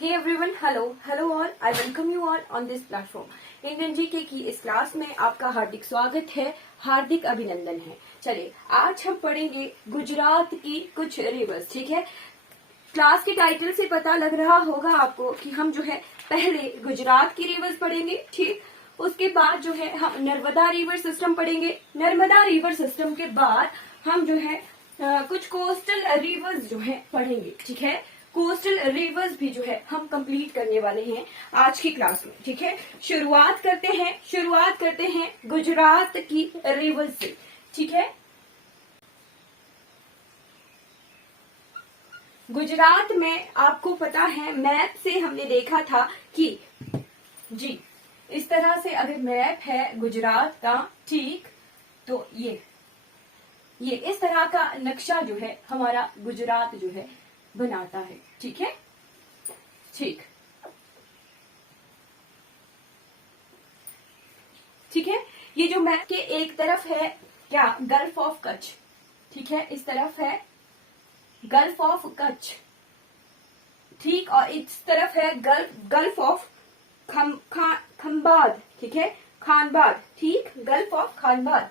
Hey everyone, hello all. I welcome you all on this platform. Indian GK की इस class में आपका हार्दिक स्वागत है, हार्दिक अभिनंदन है। चलिए आज हम पढ़ेंगे गुजरात की कुछ रिवर्स। ठीक है, क्लास के टाइटल से पता लग रहा होगा आपको कि हम जो है पहले गुजरात की रिवर्स पढ़ेंगे। ठीक, उसके बाद जो है हम नर्मदा रिवर सिस्टम पढ़ेंगे। नर्मदा रिवर सिस्टम के बाद हम जो है कुछ कोस्टल रिवर्स जो है पढ़ेंगे। ठीक है, कोस्टल रिवर्स भी जो है हम कंप्लीट करने वाले हैं आज की क्लास में। ठीक है, शुरुआत करते हैं गुजरात की रिवर्स से। ठीक है, गुजरात में आपको पता है मैप से हमने देखा था कि जी इस तरह से अगर मैप है गुजरात का, ठीक, तो ये इस तरह का नक्शा जो है हमारा गुजरात जो है बनाता है। ठीक है, ठीक है, ये जो मैप के एक तरफ है क्या, गल्फ ऑफ कच्छ। ठीक है, इस तरफ है गल्फ ऑफ कच्छ, ठीक, और इस तरफ है गल्फ ऑफ खंबात। ठीक है, खानबाद, ठीक, गल्फ ऑफ खानबाद,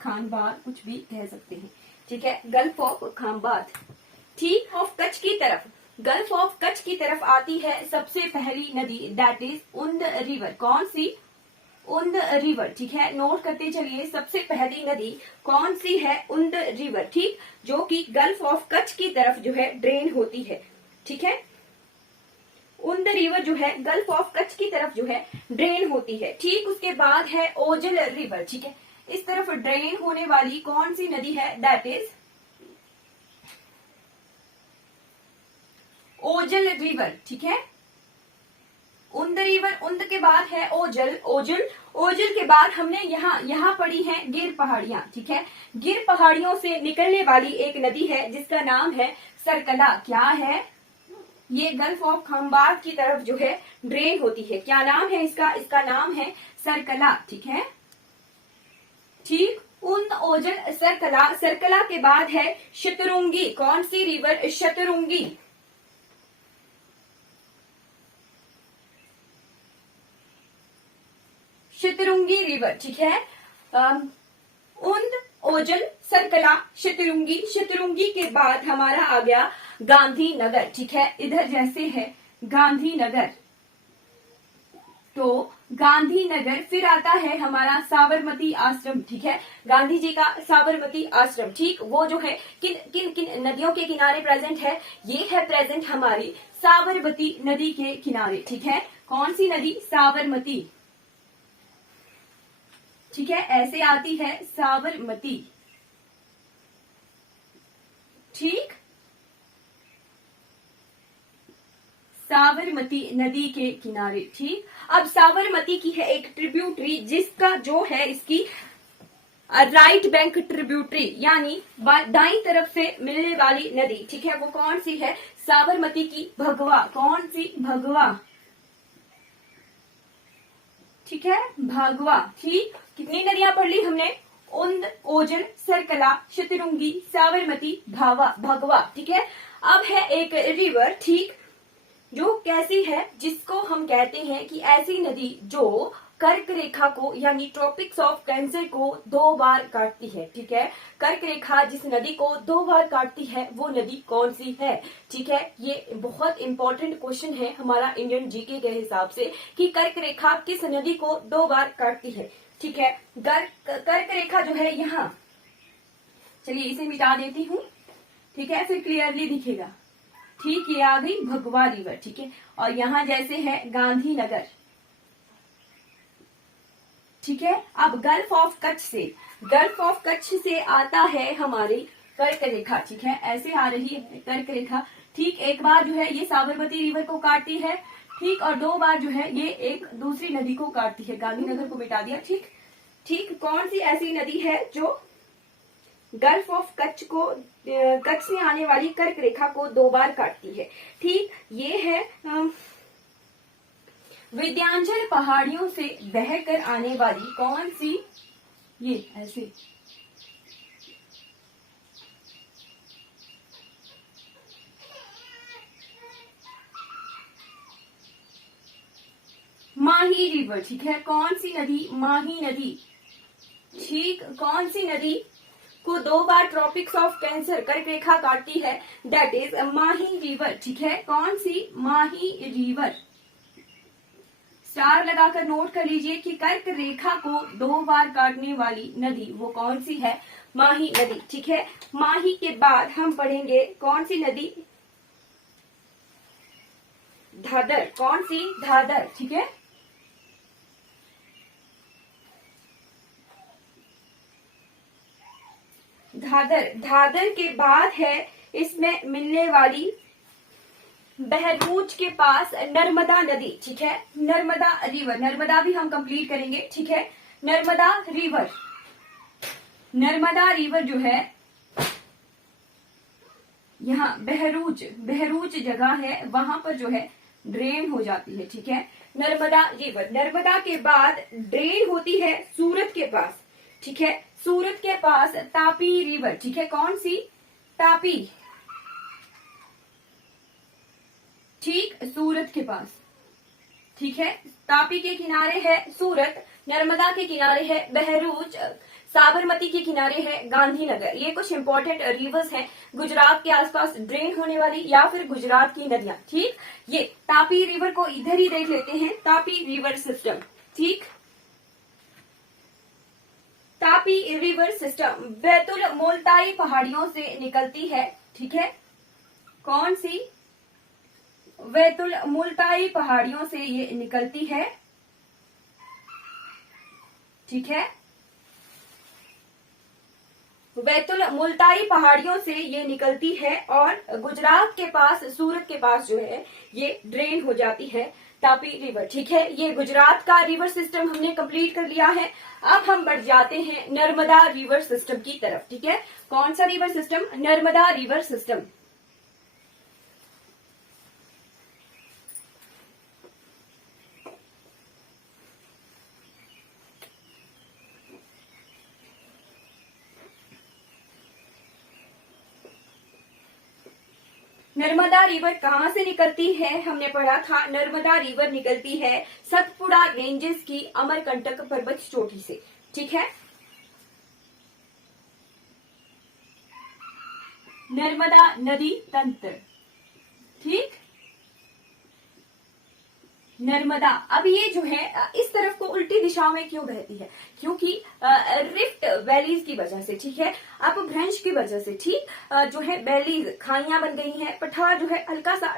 खानबाद कुछ भी कह सकते हैं। ठीक है, गल्फ ऑफ खानबाद, ठीक, ऑफ कच्छ की तरफ, गल्फ ऑफ कच्छ की तरफ आती है सबसे पहली नदी, दैट इज उंद रिवर। कौन सी? उंद रिवर। ठीक है, नोट करते चलिए, सबसे पहली नदी कौन सी है? उंद रिवर, ठीक, जो कि गल्फ ऑफ कच्छ की तरफ जो है ड्रेन होती है। ठीक है, उंद रिवर जो है गल्फ ऑफ कच्छ की तरफ जो है ड्रेन होती है। ठीक, उसके बाद है ओजल रिवर। ठीक है, इस तरफ ड्रेन होने वाली कौन सी नदी है? That is Ojal river. ठीक है, उंद रिवर, उंद के बाद है ओजल, ओजल के बाद हमने यहाँ पढ़ी है गिर पहाड़ियां। ठीक है, गिर पहाड़ियों से निकलने वाली एक नदी है जिसका नाम है सरकला। क्या है? ये गल्फ ऑफ खंबात की तरफ जो है ड्रेन होती है। क्या नाम है इसका? इसका नाम है सरकला। ठीक है, ठीक, उंद, ओजल, सरकला। सरकला के बाद है शतरंगी। कौन सी रिवर? शतरंगी, शतरंगी रिवर। ठीक है, उंद, ओजल, सरकला, शतरंगी। शतरंगी के बाद हमारा आ गया गांधीनगर। ठीक है, इधर जैसे है गांधीनगर, तो गांधीनगर, फिर आता है हमारा साबरमती आश्रम। ठीक है, गांधी जी का साबरमती आश्रम, ठीक, वो जो है किन नदियों के किनारे प्रेजेंट है? ये है प्रेजेंट हमारी साबरमती नदी के किनारे। ठीक है, कौन सी नदी? साबरमती। ठीक है, ऐसे आती है साबरमती। ठीक, साबरमती नदी के किनारे। ठीक, अब साबरमती की है एक ट्रिब्यूटरी जिसका जो है इसकी राइट बैंक ट्रिब्यूटरी, यानी दाईं तरफ से मिलने वाली नदी। ठीक है, वो कौन सी है? साबरमती की भगवा। कौन सी? भगवा। ठीक है, भगवा। ठीक, कितनी नदियां पढ़ ली हमने? उंद, ओजल, सरकला, शतरंगी, साबरमती, भगवा। ठीक है, अब है एक रिवर, ठीक, जो कैसी है, जिसको हम कहते हैं कि ऐसी नदी जो कर्क रेखा को यानी ट्रॉपिक्स ऑफ कैंसर को 2 बार काटती है। ठीक है, कर्क रेखा जिस नदी को 2 बार काटती है वो नदी कौन सी है? ठीक है, ये बहुत इंपॉर्टेंट क्वेश्चन है हमारा इंडियन जीके के हिसाब से कि कर्क रेखा किस नदी को 2 बार काटती है। ठीक है, कर्क रेखा जो है यहाँ, चलिए इसे मिटा देती हूँ। ठीक है, फिर क्लियरली दिखेगा। ठीक, ये आ गई भगवा रिवर। ठीक है, और यहाँ जैसे है गांधीनगर। ठीक है, अब गल्फ ऑफ कच्छ से आता है हमारी कर्क रेखा। ठीक है, ऐसे आ रही है कर्क रेखा। ठीक, एक बार जो है ये साबरमती रिवर को काटती है, ठीक, और 2 बार जो है ये एक दूसरी नदी को काटती है। गांधीनगर को मिटा दिया। ठीक, ठीक, कौन सी ऐसी नदी है जो गल्फ ऑफ कच्छ से आने वाली कर्क रेखा को 2 बार काटती है? ठीक, ये है विंध्याचल पहाड़ियों से बहकर आने वाली कौन सी, ये ऐसे माही रिवर, ठीक है, कौन सी नदी, माही नदी, ठीक, कौन सी नदी को 2 बार ट्रॉपिक्स ऑफ कैंसर कर्क रेखा काटती है, दैट इज माही रिवर, ठीक है, कौन सी, माही रिवर। स्टार लगाकर नोट कर लीजिए कि कर्क रेखा को 2 बार काटने वाली नदी वो कौन सी है, माही नदी, ठीक है। माही के बाद हम पढ़ेंगे कौन सी नदी, धादर, कौन सी, धादर, ठीक है। धादर, धादर के बाद है इसमें मिलने वाली बहरूच के पास नर्मदा नदी, ठीक है, नर्मदा रिवर, नर्मदा भी हम कंप्लीट करेंगे, ठीक है। नर्मदा रिवर, नर्मदा रिवर जो है यहाँ बहरूच, बहरूच जगह है वहां पर जो है ड्रेन हो जाती है, ठीक है। नर्मदा रिवर, नर्मदा के बाद ड्रेन होती है सूरत के पास, ठीक है, सूरत के पास तापी रिवर, ठीक है, कौन सी, तापी, ठीक, सूरत के पास, ठीक है। तापी के किनारे है सूरत, नर्मदा के किनारे है बहरूच, साबरमती के किनारे है गांधीनगर। ये कुछ इंपॉर्टेंट रिवर्स हैं गुजरात के आसपास ड्रेन होने वाली या फिर गुजरात की नदियां, ठीक। ये तापी रिवर को इधर ही देख लेते हैं, तापी रिवर सिस्टम, ठीक। तापी रिवर सिस्टम बैतुल मोलताई पहाड़ियों से निकलती है, ठीक है, कौन सी, बैतुल मुल्ताई पहाड़ियों से ये निकलती है, ठीक है। बैतुल मुल्ताई पहाड़ियों से ये निकलती है और गुजरात के पास, सूरत के पास जो है ये ड्रेन हो जाती है तापी रिवर, ठीक है। ये गुजरात का रिवर सिस्टम हमने कंप्लीट कर लिया है। अब हम बढ़ जाते हैं नर्मदा रिवर सिस्टम की तरफ, ठीक है। कौन सा river system, Narmada river system. Narmada river कहाँ से निकलती है, हमने पढ़ा था नर्मदा रिवर निकलती है सतपुड़ा रेंजेस की अमरकंटक पर्वत चोटी से, ठीक है। नर्मदा नदी तंत्र, ठीक, नर्मदा। अब ये जो है इस तरफ को उल्टी दिशा में क्यों बहती है, क्योंकि रिफ्ट वैलीज की वजह से, ठीक है, अपभ्रंश की वजह से, ठीक, जो है वैलीज खाइयां बन गई हैं, पठार जो है हल्का सा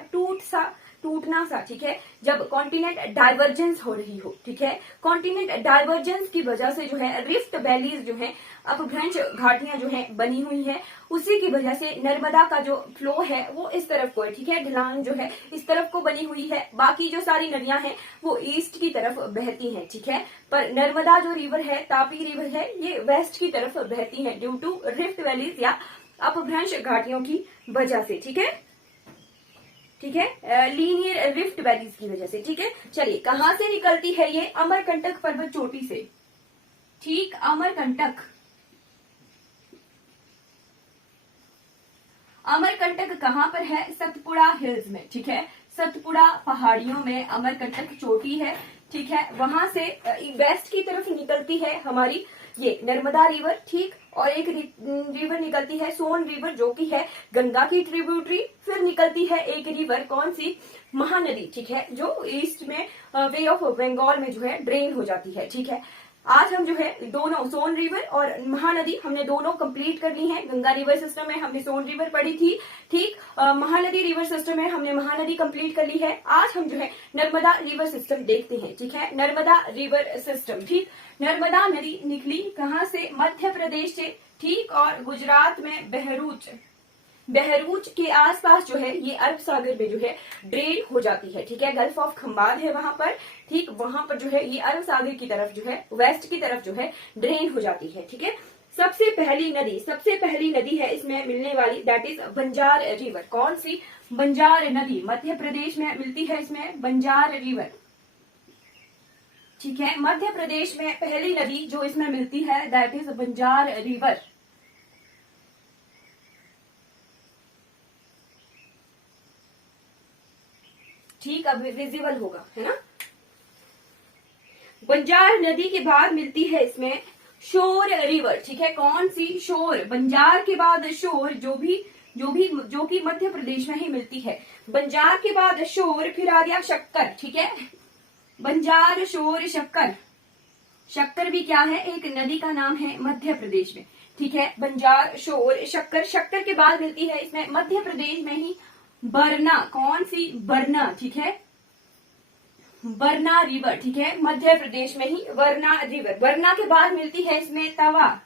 टूटना सा, ठीक है, जब कॉन्टिनेंट डाइवर्जेंस हो रही हो, ठीक है, कॉन्टिनेंट डाइवर्जेंस की वजह से जो है रिफ्ट वैलीज जो है अपभ्रंश घाटियां जो है बनी हुई है, उसी की वजह से नर्मदा का जो फ्लो है वो इस तरफ को है, ठीक है, ढलान जो है इस तरफ को बनी हुई है। बाकी जो सारी नदियां हैं वो ईस्ट की तरफ बहती हैं, ठीक है, पर नर्मदा जो रिवर है, तापी रिवर है, ये वेस्ट की तरफ बहती है ड्यू टू रिफ्ट वैलीज या अपभ्रंश घाटियों की वजह से, ठीक है, ठीक है, लीनियर रिफ्ट वैलीज की वजह से, ठीक है। चलिए कहां से निकलती है ये, अमरकंटक पर्वत चोटी से, ठीक, अमरकंटक, अमरकंटक कहाँ पर है, सतपुड़ा हिल्स में, ठीक है, सतपुड़ा पहाड़ियों में अमरकंटक चोटी है, ठीक है। वहां से वेस्ट की तरफ निकलती है हमारी ये नर्मदा रिवर, ठीक, और एक रिवर निकलती है सोन रिवर जो कि है गंगा की ट्रिब्यूटरी। फिर निकलती है एक रिवर, कौन सी, महानदी, ठीक है, जो ईस्ट में वे ऑफ बंगाल में जो है ड्रेन हो जाती है, ठीक है। आज हम जो है दोनों सोन रिवर और महानदी हमने दोनों कंप्लीट कर ली हैं। गंगा रिवर सिस्टम में हमने सोन रिवर पढ़ी थी, ठीक, महानदी रिवर सिस्टम में हमने महानदी कंप्लीट कर ली है। आज हम जो है नर्मदा रिवर सिस्टम देखते हैं, ठीक है, नर्मदा रिवर सिस्टम, ठीक। नर्मदा नदी निकली कहाँ से, मध्य प्रदेश से, ठीक, और गुजरात में बहरूच के आसपास जो है ये अरब सागर में जो है ड्रेन हो जाती है, ठीक है, गल्फ ऑफ खंबात है वहां पर, ठीक, वहां पर जो है ये अरब सागर की तरफ जो है वेस्ट की तरफ जो है ड्रेन हो जाती है, ठीक है। सबसे पहली नदी है इसमें मिलने वाली, दैट इज बंजार रिवर। कौन सी, बंजार नदी, मध्य प्रदेश में मिलती है इसमें बंजार रिवर, ठीक है, मध्य प्रदेश में पहली नदी जो इसमें मिलती है दैट इज बंजार रिवर, ठीक, अब विजिबल होगा, है ना। बंजार नदी के बाद मिलती है इसमें शोर रिवर, ठीक है। कौन सी? शोर। बंजार के बाद शोर, जो कि मध्य प्रदेश में ही मिलती है। बंजार के बाद शोर, फिर आ गया शक्कर, ठीक है। बंजार, शोर, शक्कर। शक्कर भी क्या है? एक नदी का नाम है मध्य प्रदेश में, ठीक है। बंजार, शोर, शक्कर। शक्कर के बाद मिलती है इसमें मध्य प्रदेश में ही बरना। कौन सी? बरना, ठीक है। बरना रिवर, ठीक है। मध्य प्रदेश में ही बरना रिवर। बरना के बाद मिलती है इसमें तवा,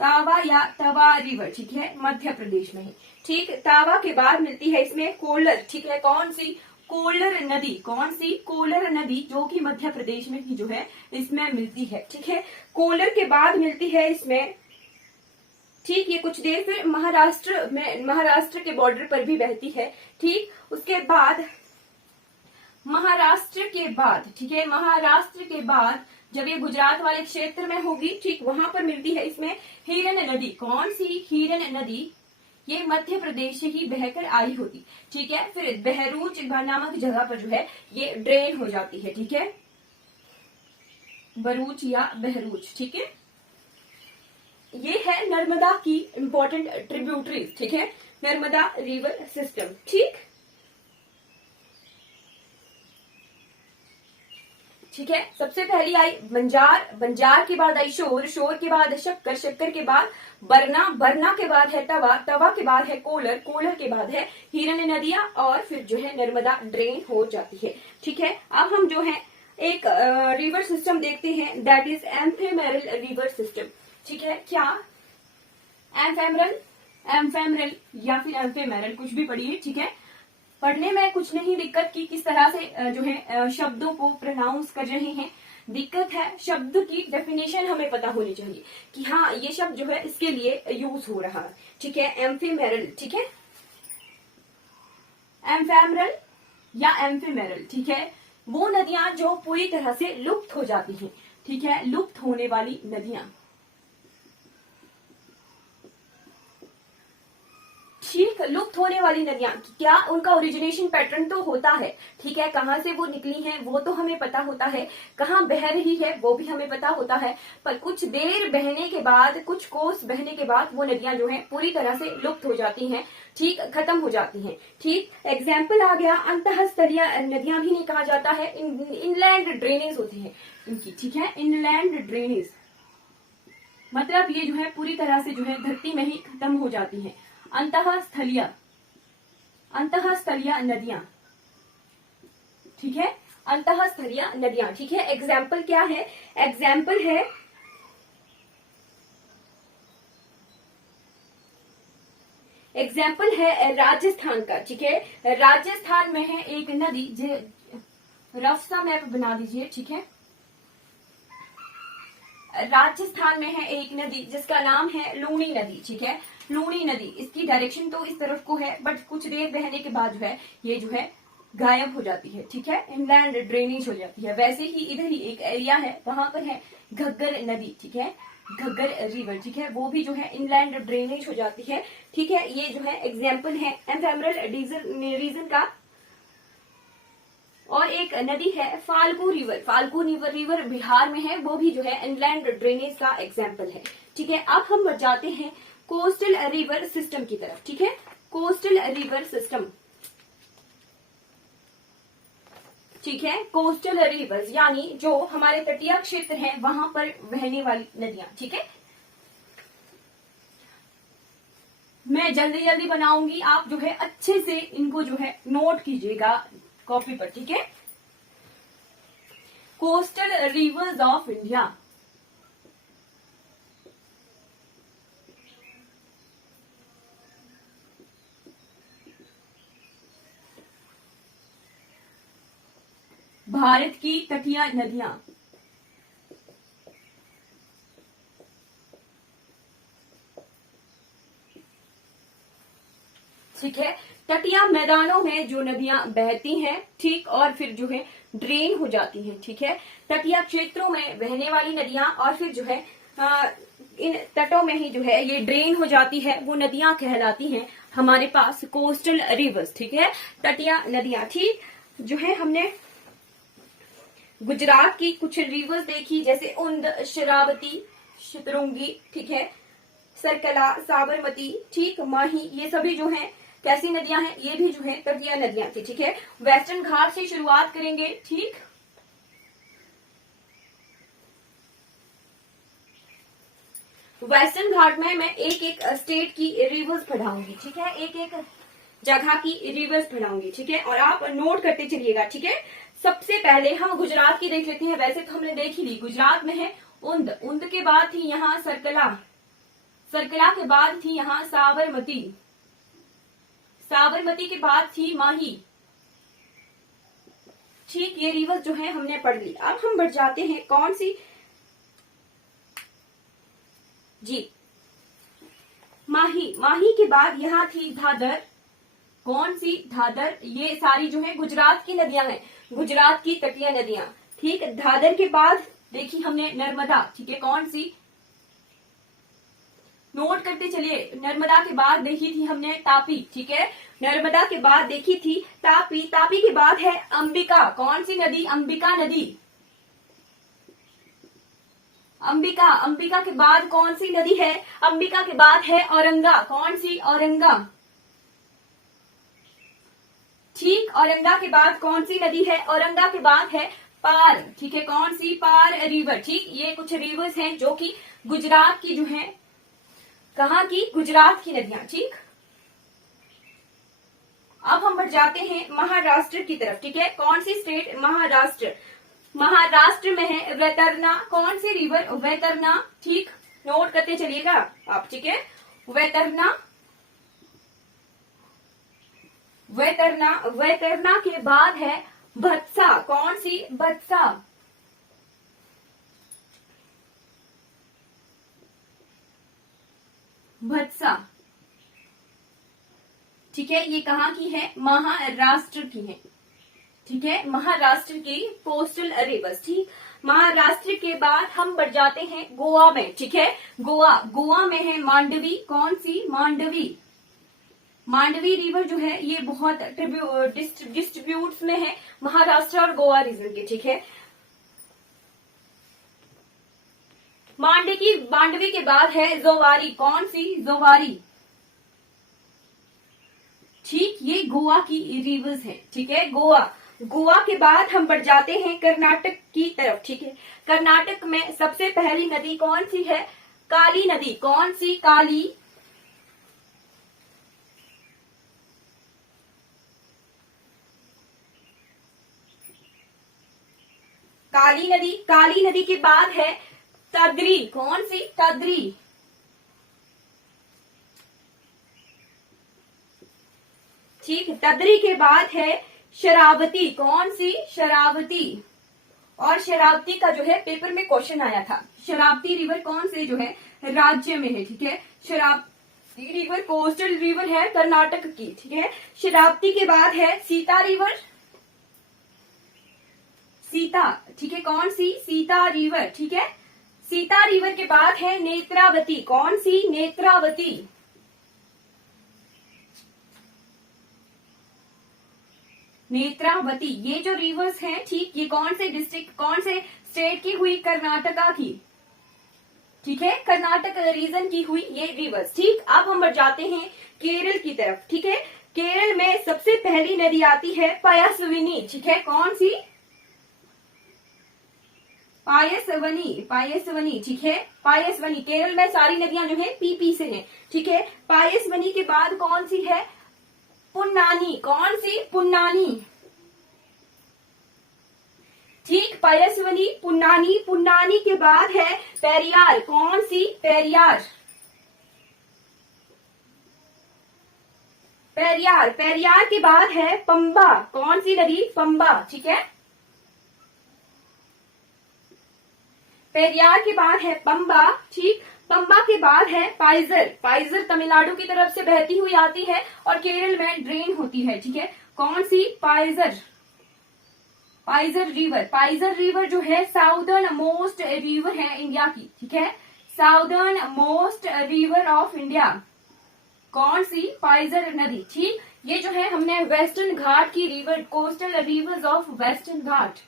तावा या तवा रिवर, ठीक है। मध्य प्रदेश में ही, ठीक। तावा के बाद मिलती है इसमें कोलर, ठीक है। कौन सी? कोलर नदी। कौन सी? कोलर नदी, जो कि मध्य प्रदेश में ही जो है इसमें मिलती है, ठीक है। कोलर के बाद मिलती है इसमें, ठीक। ये कुछ देर फिर महाराष्ट्र के बॉर्डर पर भी बहती है, ठीक। उसके बाद महाराष्ट्र के बाद, ठीक है, महाराष्ट्र के बाद जब ये गुजरात वाले क्षेत्र में होगी, ठीक, वहां पर मिलती है इसमें हिरन नदी। कौन सी? हिरन नदी। ये मध्य प्रदेश से ही बहकर आई होती, ठीक है। फिर बहरूच नामक जगह पर जो है ये ड्रेन हो जाती है, ठीक है। बरूच या बहरूच, ठीक है। ये है नर्मदा की इंपॉर्टेंट ट्रिब्यूटरीज, ठीक है। नर्मदा रिवर सिस्टम, ठीक। ठीक है। सबसे पहली आई बंजार, बंजार के बाद आई शोर, शोर के बाद शक्कर, शक्कर के बाद बरना, बरना के बाद है तवा, तवा के बाद है कोलर, कोलर के बाद है हिरन नदियां, और फिर जो है नर्मदा ड्रेन हो जाती है, ठीक है। अब हम जो है एक रिवर सिस्टम देखते हैं, दैट इज एम्फेमेरल रिवर सिस्टम, ठीक है। क्या? एम्फेमरल, एम्फेमरल या फिर एम्फेमेरल, कुछ भी पढ़िए, ठीक है। पढ़ने में कुछ नहीं दिक्कत की किस तरह से जो है शब्दों को प्रोनाउंस कर रहे हैं, दिक्कत है शब्द की डेफिनेशन हमें पता होनी चाहिए कि हाँ ये शब्द जो है इसके लिए यूज हो रहा है, ठीक है। एम्फीमेरल, ठीक है। एम्फेमरल या एम्फीमेरल, ठीक है, वो नदियां जो पूरी तरह से लुप्त हो जाती हैं, ठीक है, लुप्त होने वाली नदियां, ठीक। लुप्त होने वाली नदियां, क्या उनका ओरिजिनेशन पैटर्न तो होता है, ठीक है। कहाँ से वो निकली हैं वो तो हमें पता होता है, कहाँ बह रही है वो भी हमें पता होता है, पर कुछ देर बहने के बाद, कुछ कोस बहने के बाद वो नदियां जो हैं पूरी तरह से लुप्त हो जाती हैं, ठीक, खत्म हो जाती हैं, ठीक। एग्जाम्पल आ गया अंतःस्थलीय नदियां भी नहीं कहा जाता है, इनलैंड ड्रेनेज होती है इनकी, ठीक है। इनलैंड ड्रेनेज मतलब ये जो है पूरी तरह से जो है धरती में ही खत्म हो जाती है। अंतःस्थलीय, अंतःस्थलीय नदियां, ठीक है। अंतःस्थलीय नदियां, ठीक है। एग्जाम्पल क्या है? एग्जाम्पल है राजस्थान का, ठीक है। राजस्थान में है एक नदी, रफ सा मैप बना दीजिए, ठीक है। राजस्थान में है एक नदी जिसका नाम है लूणी नदी, ठीक है। लूणी नदी, इसकी डायरेक्शन तो इस तरफ को है, बट कुछ देर बहने के बाद जो है ये जो है गायब हो जाती है, ठीक है। इनलैंड ड्रेनेज हो जाती है। वैसे ही इधर ही एक एरिया है, वहां पर है घग्गर नदी, ठीक है, घग्गर रिवर, ठीक है, वो भी जो है इनलैंड ड्रेनेज हो जाती है, ठीक है। ये जो है एग्जाम्पल है एम्फेमरल रीजन का। और एक नदी है फाल्गु रिवर, फाल्गु रिवर बिहार में है, वो भी जो है इनलैंड ड्रेनेज का एग्जाम्पल है, ठीक है। अब हम जाते हैं कोस्टल रिवर सिस्टम की तरफ, ठीक है। कोस्टल रिवर सिस्टम, ठीक है। कोस्टल रिवर्स यानी जो हमारे तटीय क्षेत्र हैं वहां पर बहने वाली नदियां, ठीक है। मैं जल्दी जल्दी बनाऊंगी, आप जो है अच्छे से इनको जो है नोट कीजिएगा कॉपी पर, ठीक है। Coastal reverse of India, Bharat की तटीय नदियां, ठीक है। तटीय मैदानों में जो नदियां बहती हैं, ठीक, और फिर जो है ड्रेन हो जाती हैं, ठीक है। तटीय क्षेत्रों में बहने वाली नदियां और फिर जो है इन तटों में ही जो है ये ड्रेन हो जाती है, वो नदियां कहलाती हैं हमारे पास कोस्टल रिवर्स, ठीक है। तटीय नदियां, ठीक, जो है हमने गुजरात की कुछ रिवर्स देखी, जैसे उंद, शरावती, शतरंगी, ठीक है, सरकला, साबरमती, ठीक, माही, ये सभी जो है कैसी नदियां हैं, ये भी जो है तटीय नदियां थी, ठीक है। वेस्टर्न घाट से शुरुआत करेंगे, ठीक। वेस्टर्न घाट में मैं एक एक स्टेट की रिवर्स पढ़ाऊंगी, ठीक है, एक एक जगह की रिवर्स पढ़ाऊंगी, ठीक है, और आप नोट करते चलिएगा, ठीक है। सबसे पहले हम गुजरात की देख लेते हैं। वैसे तो हमने देख ही ली, गुजरात में है उंद, उंद के बाद थी यहाँ सरकला, सरकला के बाद थी यहाँ साबरमती, साबरमती के बाद थी माही, ठीक, ये रिवर्स जो है हमने पढ़ ली। अब हम बढ़ जाते हैं कौन सी, जी, माही, माही के बाद यहाँ थी धादर, कौन सी, धादर, ये सारी जो है गुजरात की नदियां हैं, गुजरात की तटीय नदियां, ठीक। धादर के बाद देखी हमने नर्मदा, ठीक है, कौन सी, नोट करते चलिए, नर्मदा के बाद देखी थी हमने तापी, ठीक है, नर्मदा के बाद देखी थी तापी, तापी के बाद है अंबिका, कौन सी नदी, अंबिका नदी, अंबिका, अंबिका के बाद कौन सी नदी है, अंबिका के बाद है औरंगा, कौन सी, औरंगा, ठीक, औरंगा के बाद कौन सी नदी है, औरंगा के बाद है पार, ठीक है, कौन सी, पार रिवर, ठीक। ये कुछ रिवर्स हैं जो कि गुजरात की जो है, कहाँ की, गुजरात की नदियां, ठीक। अब हम बढ़ जाते हैं महाराष्ट्र की तरफ, ठीक है, कौन सी स्टेट, महाराष्ट्र, महाराष्ट्र में है वैतरना, कौन सी रिवर, वैतरना, ठीक, नोट करते चलिएगा आप, ठीक है, वैतरना, वैतरना, वैतरना के बाद है भत्सा, कौन सी, भत्सा, भत्सा, ठीक है, ये कहाँ की है, महाराष्ट्र की है, ठीक है, महाराष्ट्र की कोस्टल रिवर्स, ठीक। महाराष्ट्र के बाद हम बढ़ जाते हैं गोवा में, ठीक है, गोवा, गोवा में है मांडवी, कौन सी, मांडवी, मांडवी रिवर जो है ये बहुत डिस्ट्रीब्यूट्स में है महाराष्ट्र और गोवा रीजन के, ठीक है। मांडवी के बाद है जोवारी, कौन सी, जोवारी, ठीक, ये गोवा की रिवर्स है, ठीक है, गोवा, गोवा के बाद हम बढ़ जाते हैं कर्नाटक की तरफ, ठीक है। कर्नाटक में सबसे पहली नदी कौन सी है, काली नदी, कौन सी, काली, काली नदी, काली नदी के बाद है तद्री, कौन सी, तद्री, ठीक, तद्री के बाद है शरावती, कौन सी, शरावती, और शरावती का जो है पेपर में क्वेश्चन आया था, शरावती रिवर कौन से जो है राज्य में है, ठीक है, शरावती रिवर कोस्टल रिवर है कर्नाटक की, ठीक है। शरावती के बाद है सीता रिवर, सीता, ठीक है, कौन सी, सीता रिवर, ठीक है। सीता रिवर के बाद है नेत्रावती, कौन सी, नेत्रावती, नेत्रावती, ये जो रिवर्स हैं, ठीक, ये कौन से डिस्ट्रिक्ट, कौन से स्टेट की हुई, कर्नाटका की, ठीक है, कर्नाटक रीजन की हुई ये रिवर्स, ठीक। अब हम बढ़ जाते हैं केरल की तरफ, ठीक है। केरल में सबसे पहली नदी आती है पयासविनी, ठीक है, कौन सी, पायसवनी, पायसवनी, ठीक है, पायसवनी, केरल में सारी नदियां जो है पीपी से हैं, ठीक है। पायसवनी के बाद कौन सी है, पुन्नानी, कौन सी, पुन्नानी, ठीक, पायसवनी, पुन्नानी, पुन्नानी के बाद है पेरियार, कौन सी, पेरियार, पेरियार, पेरियार के बाद है पंबा, कौन सी नदी, पंबा, ठीक है, पेरियार के बाद है पंबा, ठीक। पंबा के बाद है पाइजर, पाइजर तमिलनाडु की तरफ से बहती हुई आती है और केरल में ड्रेन होती है, ठीक है, कौन सी, पाइजर, पाइजर रिवर, पाइजर रिवर जो है साउदर्न मोस्ट रिवर है इंडिया की, ठीक है, southern most river of India, कौन सी, पाइजर नदी, ठीक। ये जो है हमने वेस्टर्न घाट की river, coastal reverse of western Ghat,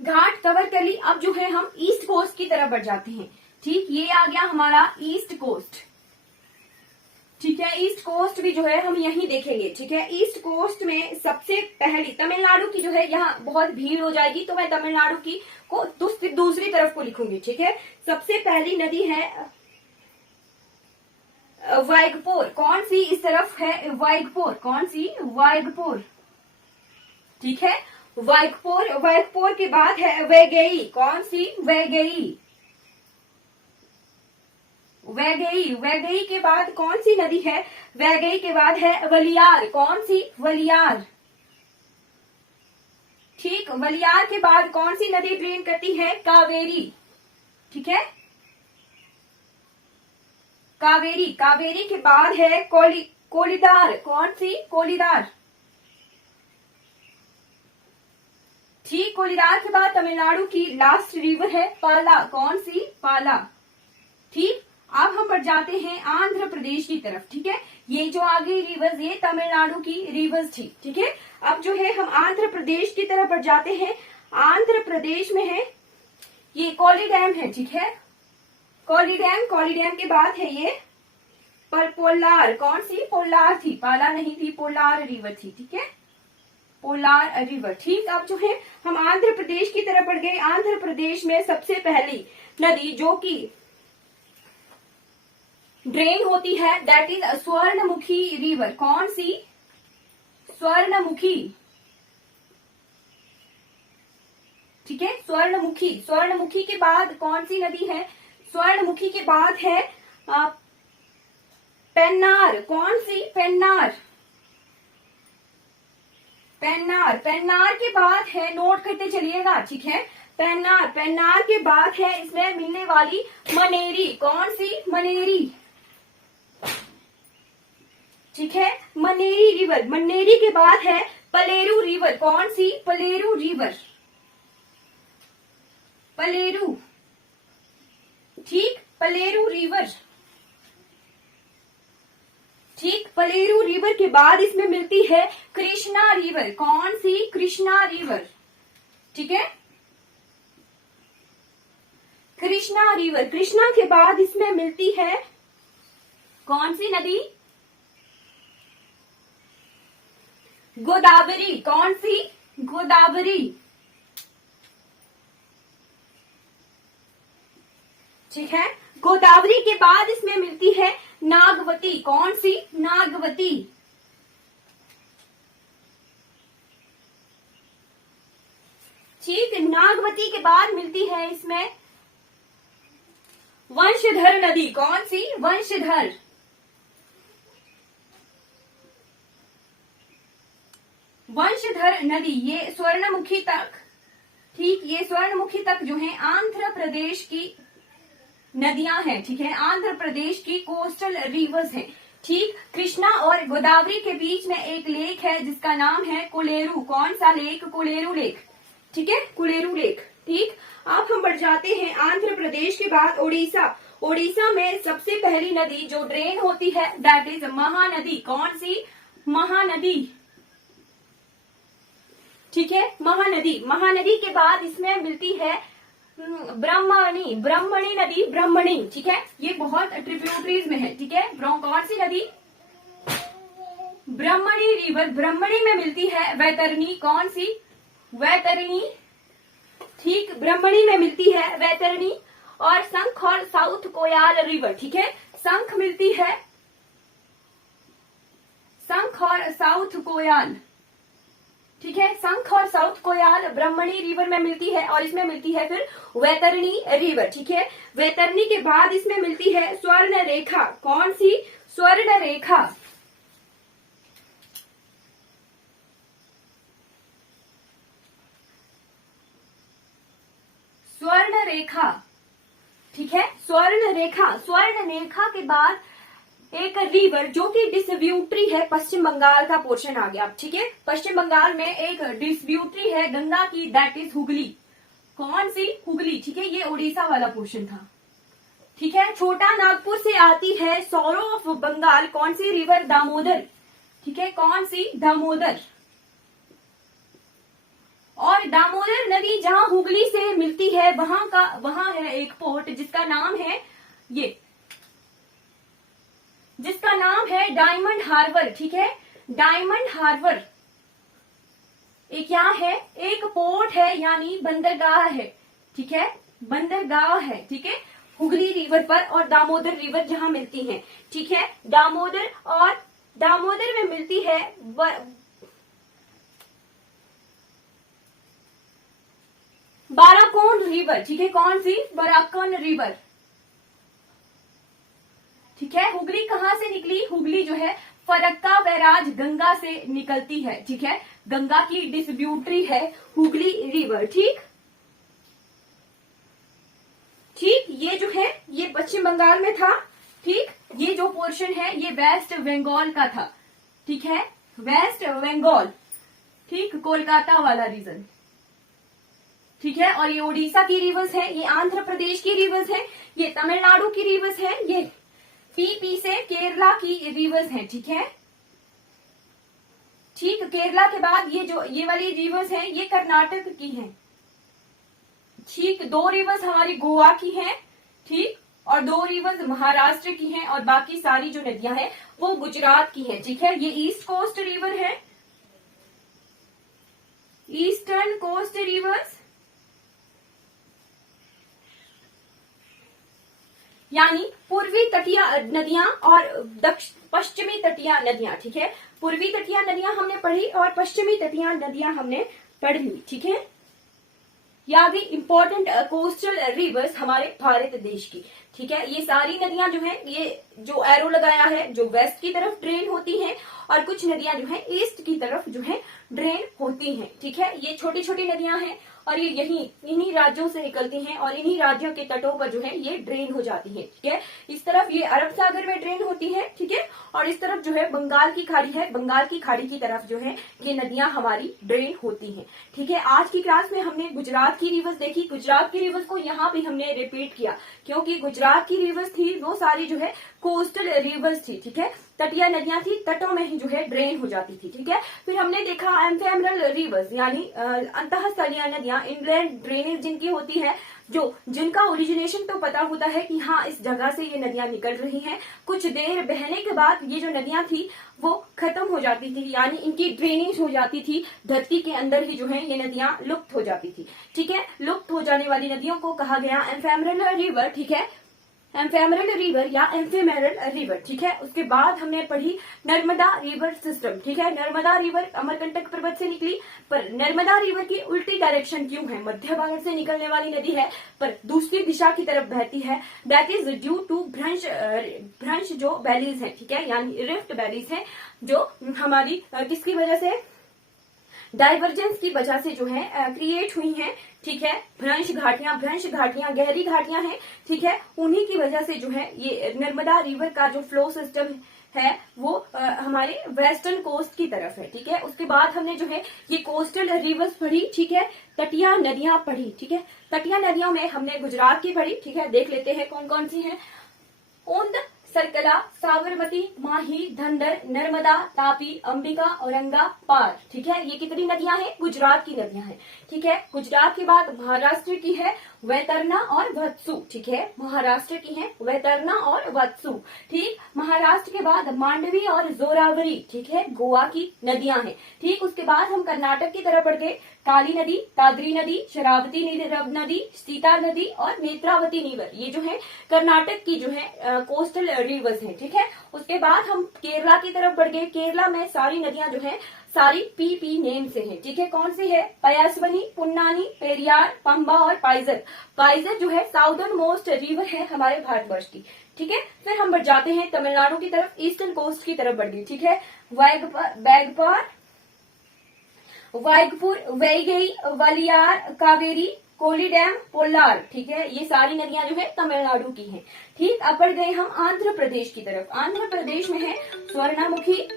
Ghat cover कर ली। अब जो है हम ईस्ट कोस्ट की तरफ बढ़ जाते हैं। ठीक, ये आ गया हमारा ईस्ट कोस्ट। ठीक है, ईस्ट कोस्ट भी जो है हम यहीं देखेंगे। ठीक है, ईस्ट कोस्ट में सबसे पहली तमिलनाडु की जो है, यहाँ बहुत भीड़ हो जाएगी तो मैं तमिलनाडु की को दूसरी तरफ को लिखूंगी। ठीक है, सबसे पहली नदी है वाइगपोर। कौन सी इस तरफ है? वाइगपोर। कौन सी? वाइगपोर। ठीक है, वाइगपोर। वाइगपोर के बाद है वैगई। कौन सी? वैगई। वैगई। वैगई के बाद कौन सी नदी है? वैगई के बाद है वलियार। कौन सी? वलियार। ठीक, वलियार के बाद कौन सी नदी ड्रेन करती है? कावेरी। ठीक है, कावेरी। कावेरी के बाद है कोलिदार। कौन सी? कोलिदार। ठीक, कोलिदार के बाद तमिलनाडु की लास्ट रिवर है पाला। कौन सी? पाला। ठीक, अब हम बढ़ जाते हैं आंध्र प्रदेश की तरफ। ठीक है, ये जो आगे रिवर्स, ये तमिलनाडु की रिवर्स थी। ठीक है, अब जो है हम आंध्र प्रदेश की तरफ बढ़ जाते हैं। आंध्र प्रदेश में है ये कोली डैम है। ठीक है, कोली डैम। कोली डैम के बाद है ये पोलार। कौन सी? पोलार थी, पाला नहीं थी, पोलार रिवर थी। ठीक है, पोलार रिवर। ठीक, अब जो है हम आंध्र प्रदेश की तरफ बढ़ गए। आंध्र प्रदेश में सबसे पहली नदी जो कि ड्रेन होती है, दैट इज स्वर्णमुखी रिवर। कौन सी? स्वर्णमुखी। ठीक है, स्वर्णमुखी। स्वर्णमुखी के बाद कौन सी नदी है? स्वर्णमुखी के बाद है पेन्नार। कौन सी? पेन्नार। पेन्नार। पेन्नार के बाद है, नोट करते चलिएगा। ठीक है, पेन्नार। पेन्नार के बाद है इसमें मिलने वाली मनेरी। कौन सी? मनेरी। ठीक है, मनेरी रिवर। मनेरी के बाद है पलेरू रिवर। कौन सी? पलेरू रिवर। पलेरू। ठीक, पलेरू रिवर। ठीक, पलेरू रिवर के बाद इसमें मिलती है कृष्णा रिवर। कौन सी? कृष्णा रिवर। ठीक है, कृष्णा रिवर। कृष्णा के बाद इसमें मिलती है कौन सी नदी? गोदावरी। कौन सी? गोदावरी। ठीक है, गोदावरी के बाद इसमें मिलती है नागवती। कौन सी? नागवती। ठीक, नागवती के बाद मिलती है इसमें वंशधर नदी। कौन सी? वंशधर। वंशधर नदी ये स्वर्णमुखी तक। ठीक, ये स्वर्णमुखी तक जो है आंध्र प्रदेश की नदियां हैं। ठीक है, आंध्र प्रदेश की कोस्टल रिवर्स हैं। ठीक, कृष्णा और गोदावरी के बीच में एक लेक है जिसका नाम है कोलेरू। कौन सा लेक? कोलेरू लेक। ठीक है, कोलेरू लेक। ठीक, अब हम बढ़ जाते हैं आंध्र प्रदेश के बाद ओडिशा। ओडिशा में सबसे पहली नदी जो ड्रेन होती है, दैट इज महानदी। कौन सी? महानदी। ठीक है, महानदी। महानदी के बाद इसमें मिलती है ब्रह्मणी। ब्रह्मणी नदी। ब्रह्मणी। ठीक है, ये बहुत ट्रिब्यूटरीज में है। ठीक है, कौन सी नदी? ब्रह्मणी रिवर। ब्रह्मणी में मिलती है वैतरणी। कौन सी? वैतरणी। ठीक, ब्रह्मणी में मिलती है वैतरणी। और शंख और साउथ कोयाल रिवर। ठीक है, शंख मिलती है, शंख और साउथ कोयाल। ठीक है, शंख और साउथ कोयाल ब्रह्मणी रिवर में मिलती है और इसमें मिलती है फिर वैतरणी रिवर। ठीक है, वैतरणी के बाद इसमें मिलती है स्वर्ण रेखा। कौन सी? स्वर्ण रेखा। स्वर्ण रेखा। ठीक है, स्वर्ण रेखा। स्वर्ण रेखा के बाद एक रिवर जो कि डिस्ट्रीब्यूटरी है, पश्चिम बंगाल का पोर्शन आ गया। ठीक है, पश्चिम बंगाल में एक डिस्ट्रीब्यूटरी है गंगा की, दैट इज हुगली। कौन सी? हुगली। ठीक है, ये उड़ीसा वाला पोर्शन था। ठीक है, छोटा नागपुर से आती है सौरो ऑफ बंगाल। कौन सी रिवर? दामोदर। ठीक है, कौन सी? दामोदर। और दामोदर नदी जहां हुगली से मिलती है वहां है एक पोर्ट जिसका नाम है जिसका नाम है डायमंड हार्बर। ठीक है, डायमंड हार्बर एक यहाँ है, एक पोर्ट है यानी बंदरगाह है। ठीक है, बंदरगाह है। ठीक है, हुगली रिवर पर और दामोदर रिवर जहां मिलती हैं। ठीक है, दामोदर में मिलती है बाराकोन रिवर। ठीक है, कौन सी? बाराकोन रिवर। ठीक है, हुगली कहां से निकली? हुगली जो है फरक्का बैराज गंगा से निकलती है। ठीक है, गंगा की डिस्ट्रीब्यूटरी है हुगली रिवर। ठीक, ये जो है ये पश्चिम बंगाल में था। ठीक, ये जो पोर्शन है ये वेस्ट बंगाल का था। ठीक है, वेस्ट बंगाल। ठीक, कोलकाता वाला रीजन। ठीक है, और ये उड़ीसा की रिवर्स है, ये आंध्र प्रदेश की रिवर्स है, ये तमिलनाडु की रिवर्स है, ये पीपी से केरला की रिवर्स है। ठीक है, ठीक, केरला के बाद ये वाली रिवर्स है ये कर्नाटक की है। ठीक, 2 रिवर्स हमारी गोवा की हैं। ठीक, और 2 रिवर्स महाराष्ट्र की हैं और बाकी सारी जो नदियां हैं वो गुजरात की हैं। ठीक है, ये ईस्ट कोस्ट रिवर है, ईस्टर्न कोस्ट रिवर्स यानी पूर्वी तटीय नदियां और पश्चिमी तटीय नदियां। ठीक है, पूर्वी तटीय नदियां हमने पढ़ी और पश्चिमी तटीय नदियां हमने पढ़ी। ठीक है, या भी इंपॉर्टेंट कोस्टल रिवर्स हमारे भारत देश की। ठीक है, ये सारी नदियां जो है ये जो एरो लगाया है जो वेस्ट की तरफ ड्रेन होती हैं और कुछ नदियां जो है ईस्ट की तरफ जो है ड्रेन होती हैं। ठीक है, ये छोटी छोटी नदियां हैं और ये इन्हीं राज्यों से निकलती हैं और इन्हीं राज्यों के तटों पर जो है ये ड्रेन हो जाती है। ठीक है, इस तरफ ये अरब सागर में ड्रेन होती है। ठीक है, और इस तरफ जो है बंगाल की खाड़ी है, बंगाल की खाड़ी की तरफ जो है ये नदियां हमारी ड्रेन होती हैं। ठीक है, आज की क्लास में हमने गुजरात की रिवर्स देखी। गुजरात की रिवर्स को यहाँ भी हमने रिपीट किया क्योंकि गुजरात की रिवर्स थी वो सारी जो है कोस्टल रिवर्स थी। ठीक है, तटीय नदियां थी, तटों में ही जो है ड्रेन हो जाती थी। ठीक है, फिर हमने देखा एम्फेमरल रिवर्स यानी अंतःस्थलीय नदियां, इनलैंड ड्रेनेज जिनकी होती है, जिनका ओरिजिनेशन तो पता होता है कि हाँ इस जगह से ये नदियां निकल रही हैं, कुछ देर बहने के बाद ये जो नदियां थी वो खत्म हो जाती थी यानी इनकी ड्रेनेज हो जाती थी, धरती के अंदर ही जो है ये नदियां लुप्त हो जाती थी। ठीक है, लुप्त हो जाने वाली नदियों को कहा गया एम्फेमरल रिवर। ठीक है, एम्फेमरल रिवर या एम्फेमेरल रिवर। ठीक है, उसके बाद हमने पढ़ी नर्मदा रिवर सिस्टम। ठीक है, नर्मदा रिवर अमरकंटक पर्वत से निकली, पर नर्मदा रिवर की उल्टी डायरेक्शन क्यों है? मध्य भारत से निकलने वाली नदी है पर दूसरी दिशा की तरफ बहती है। दैट इज ड्यू टू भ्रंश जो वैलीज है। ठीक है, यानी रिफ्ट वैलीज है जो हमारी किसकी वजह से? डाइवर्जेंस की वजह से जो है क्रिएट हुई हैं। ठीक है, भ्रंश घाटियां गहरी घाटियां हैं। ठीक है, उन्हीं की वजह से जो है ये नर्मदा रिवर का जो फ्लो सिस्टम है वो हमारे वेस्टर्न कोस्ट की तरफ है। ठीक है, उसके बाद हमने जो है ये कोस्टल रिवर्स पढ़ी। ठीक है, तटीय नदियां पढ़ी। ठीक है, तटीय नदियों में हमने गुजरात की पढ़ी। ठीक है, देख लेते हैं कौन कौन सी हैं। ओंद, सरकला, साबरमती, माही, धंधर, नर्मदा, तापी, अंबिका, औरंगा, पार। ठीक है, ये कितनी नदियां हैं? गुजरात की नदियां हैं। ठीक है, गुजरात के बाद महाराष्ट्र की है वैतरना और वत्सु। ठीक है, महाराष्ट्र की है वैतरना और वत्सु। ठीक, महाराष्ट्र के बाद मांडवी और जोरावरी। ठीक है, गोवा की नदियां हैं। ठीक, उसके बाद हम कर्नाटक की तरफ बढ़ गए। काली नदी, ताद्री नदी, शरावती नदी, सीता नदी और नेत्रावती रिवर, ये जो है कर्नाटक की जो है कोस्टल रिवर्स हैं। ठीक है, उसके बाद हम केरला की तरफ बढ़ गए। केरला में सारी नदियां जो है सारी पी नेम से हैं। ठीक है, कौन सी है? पयासवनी, पुन्नानी, पेरियार, पंबा और पाइजर। पाइजर जो है साउदर्न मोस्ट रिवर है हमारे भारतवर्ष की। ठीक है, फिर हम बढ़ जाते हैं तमिलनाडु की तरफ, ईस्टर्न कोस्ट की तरफ बढ़ गई। ठीक है, बैगपार, वाइगपुर, वैगई, वलियार, कावेरी, कोली डैम, पोल्लार। ठीक है, ये सारी नदियां जो है तमिलनाडु की हैं। ठीक, अब बढ़ गए हम आंध्र प्रदेश की तरफ। आंध्र प्रदेश में है स्वर्णमुखी,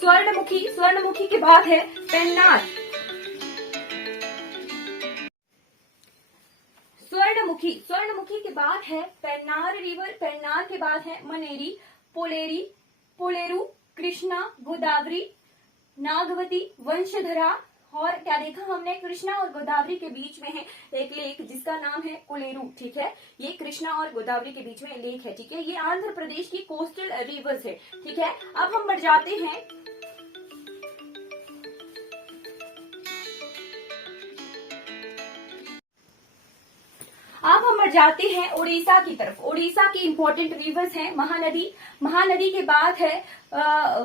स्वर्णमुखी के बाद है पेन्नार, स्वर्णमुखी के बाद है पेन्नार रिवर, पेन्नार के बाद है मनेरी, पोलेरू, कृष्णा, गोदावरी, नागवती, वंशधरा और क्या देखा हमने, कृष्णा और गोदावरी के बीच में है एक लेक जिसका नाम है कोलेरू, ठीक है। ये कृष्णा और गोदावरी के बीच में लेक है, ठीक है। ये आंध्र प्रदेश की कोस्टल रिवर्स है, ठीक है। अब हम बढ़ जाते हैं उड़ीसा की तरफ। उड़ीसा की इंपॉर्टेंट रिवर्स हैं महानदी, महानदी के बाद है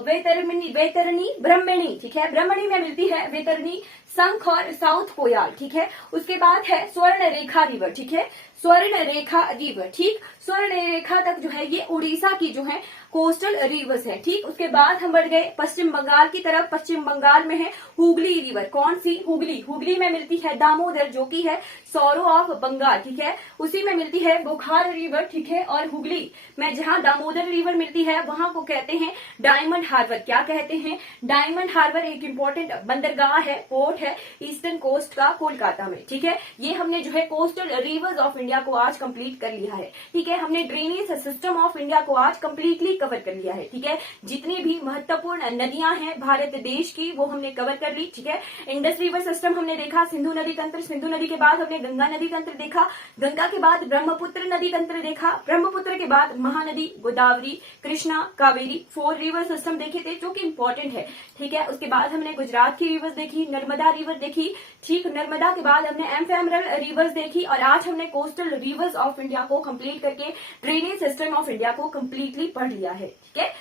वैतरणी ब्रह्मणी, ठीक है। ब्रह्मणी में मिलती है वैतरणी, शंख और साउथ कोयाल, ठीक है। उसके बाद है स्वर्ण रेखा रिवर, ठीक है। स्वर्ण रेखा रिवर, ठीक। स्वर्ण रेखा तक जो है ये उड़ीसा की जो है कोस्टल रिवर्स है, ठीक। उसके बाद हम बढ़ गए पश्चिम बंगाल की तरफ। पश्चिम बंगाल में है हुगली रिवर। कौन सी? हुगली। हुगली में मिलती है दामोदर जो कि है सौरो ऑफ बंगाल, ठीक है। उसी में मिलती है बोखार रिवर, ठीक है। और हुगली में जहां दामोदर रिवर मिलती है वहां को कहते हैं डायमंड हार्बर। क्या कहते हैं? डायमंड हार्बर एक इंपॉर्टेंट बंदरगाह है, पोर्ट है ईस्टर्न कोस्ट का कोलकाता में, ठीक है। ये हमने जो है कोस्टल रिवर्स ऑफ इंडिया को आज कंप्लीट कर लिया है, ठीक है। हमने ड्रेनेज सिस्टम ऑफ इंडिया को आज कंप्लीटली कवर कर लिया है, ठीक है। जितनी भी महत्वपूर्ण नदियां हैं भारत देश की वो हमने कवर कर ली, ठीक है। इंडस रिवर सिस्टम हमने देखा, सिंधु नदी तंत्र, सिंधु नदी के बाद हमने गंगा नदी तंत्र देखा, गंगा के बाद ब्रह्मपुत्र नदी तंत्र देखा, ब्रह्मपुत्र के बाद महानदी, गोदावरी, कृष्णा, कावेरी, 4 रिवर सिस्टम देखे थे जो कि इंपॉर्टेंट है, ठीक है। उसके बाद हमने गुजरात की रिवर्स देखी, नर्मदा रिवर देखी, ठीक। नर्मदा के बाद हमने एम्फेमरल रिवर्स देखी और आज हमने कोस्टल रिवर्स ऑफ इंडिया को कंप्लीट करके ड्रेनेज सिस्टम ऑफ इंडिया को कंप्लीटली पढ़ लिया है, ठीक है।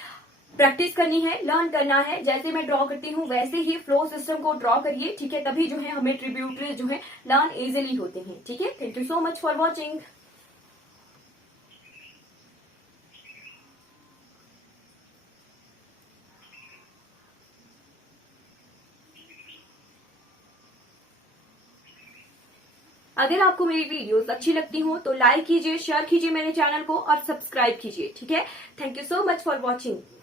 प्रैक्टिस करनी है, लर्न करना है। जैसे मैं ड्रॉ करती हूँ वैसे ही फ्लो सिस्टम को ड्रॉ करिए, ठीक है। तभी जो है हमें ट्रिब्यूटरी जो है लर्न इजिली होते हैं, ठीक है। Thank you so much for watching. अगर आपको मेरी वीडियोस अच्छी लगती हो तो लाइक कीजिए, शेयर कीजिए मेरे चैनल को और सब्सक्राइब कीजिए, ठीक है। Thank you so much for watching.